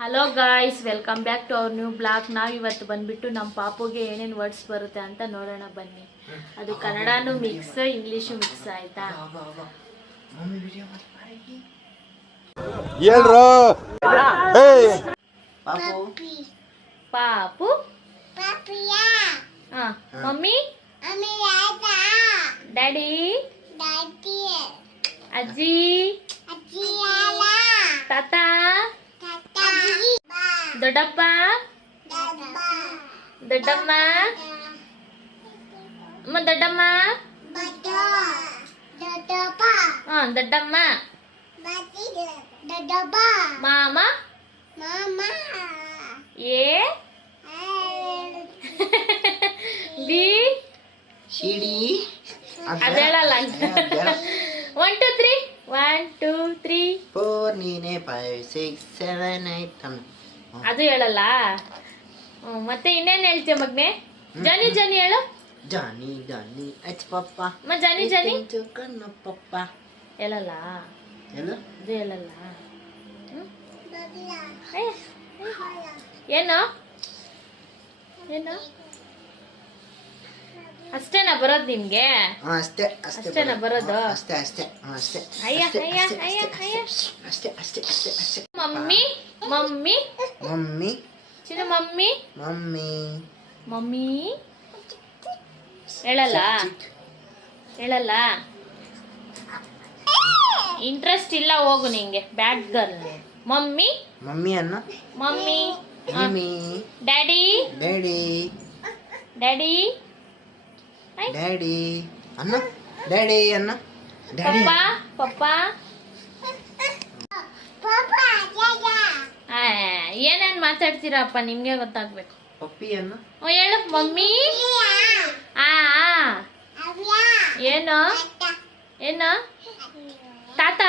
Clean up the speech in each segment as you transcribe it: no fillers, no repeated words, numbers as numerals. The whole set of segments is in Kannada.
Hello guys, welcome back to our new blog. ನಾವಿವತ್ತು ಬಂದ್ಬಿಟ್ಟು ನಮ್ಮ ಪಾಪುಗೆ ಏನೇನು ವರ್ಡ್ಸ್ ಬರುತ್ತೆ ಅಂತ ನೋಡೋಣ ಬನ್ನಿ. ಅದು ಕನ್ನಡನೂ ಮಿಕ್ಸ್, ಇಂಗ್ಲೀಷು ಮಿಕ್ಸ್ ಆಯ್ತಾ? ಪಾಪು, ಮಮ್ಮಿ, ಡ್ಯಾಡಿ, ಅಜ್ಜಿ, ತಾತ, ದೊಡ್ಡಪ್ಪ, ದೊಡ್ಡಮ್ಮ, ಅಮ್ಮ ದೊಡ್ಡಮ್ಮ, ದೊಡ್ಡಮ್ಮ, ಮಾಮ, ಎ ಬಿ ಸಿಡಿ ಅದೆಲ್ಲ 1 2 3 1 2 3 4 ನೀನೆ 5 6 7 8 ಅದು ಹೇಳಲ್ಲ. ಮತ್ತೆ ಇನ್ನೇನು ಹೇಳ್ತೀಯ ಮಗ್ನೆ? ಜಾನಿ ಜಾನಿ ಹೇಳು. ಜಾನಿ ಜಾನಿ ಅಚ್ ಪಪ್ಪ ಜಾನಿ ಜಾನಿ ಕಣ್ಣ ಪಪ್ಪ ಹೇಳಲ್ಲ. ಎಲ್ಲ ಅದು ಹೇಳಲ್ಲ. ಏನು ಏನು ಅಷ್ಟೇನಾ ಬರೋದು ನಿಮ್ಗೆ? ಅಷ್ಟೇ ಅಷ್ಟೇನಾ ಬರೋದು? ಅಷ್ಟೇ ಅಷ್ಟೇ ಅಷ್ಟೇ ಅಯ್ಯ ಅಯ್ಯ ಅಯ್ಯ ಅಯ್ಯ. ಅಷ್ಟೇ ಅಷ್ಟೇ ಅಷ್ಟೇ ಅಷ್ಟೇ. ಮಮ್ಮಿ ಮಮ್ಮಿ ಮಮ್ಮಿ ಚಿನ್ನ ಮಮ್ಮಿ ಮಮ್ಮಿ ಮಮ್ಮಿ ಹೇಳಲ್ಲ ಹೇಳಲ್ಲ. ಇಂಟ್ರೆಸ್ಟ್ ಇಲ್ಲ, ಹೋಗು ನಿಂಗೆ. Bad girl. ಮಮ್ಮಿ ಮಮ್ಮಿ ಅನ್ನ mummy mummy daddy daddy daddy daddy ಅನ್ನ ಡ್ಯಾಡಿ ಅನ್ನ ಡ್ಯಾಡಿ ಪಪ್ಪ ಪಪ್ಪ. ಏನೇನ್ ಮಾತಾಡ್ತೀರಪ್ಪ, ನಿಮ್ಗೆ ಗೊತ್ತಾಗ್ಬೇಕು. ಪಪ್ಪಿ ಅನ್ನ ಹೇಳು. ಮಮ್ಮಿ ಏನು ಏನು ತಾತ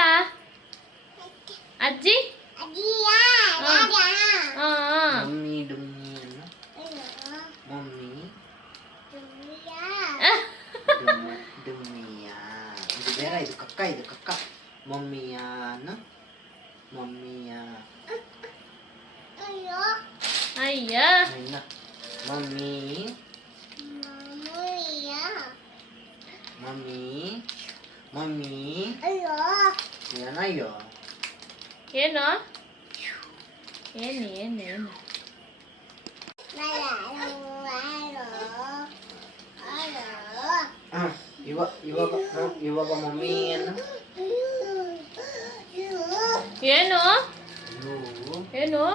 ಅಜ್ಜಿ ಮಮ್ಮಿ ಡುಮ್ಮಿ ಅನ್ನ ಮಮ್ಮಿ ಡುಮ್ಮಿಯಾ. ಇದು ಬೇರೆ, ಇದು ಕಕ್ಕ, ಇದು ಕಕ್ಕ. ಮಮ್ಮಿಯಾ ಅನ್ನ ಮಮ್ಮಿಯಾ. ಅಯ್ಯ ಇನ್ನ ಮಮ್ಮಿ ಮಮ್ಮಿ ಮಮ್ಮಿ ಏನಯ್ಯೋ ಏನು ಏನು ಏನು ಏನು ಇವಾಗ ಮಮ್ಮಿ ಅನ್ನ ಏನು ಏನು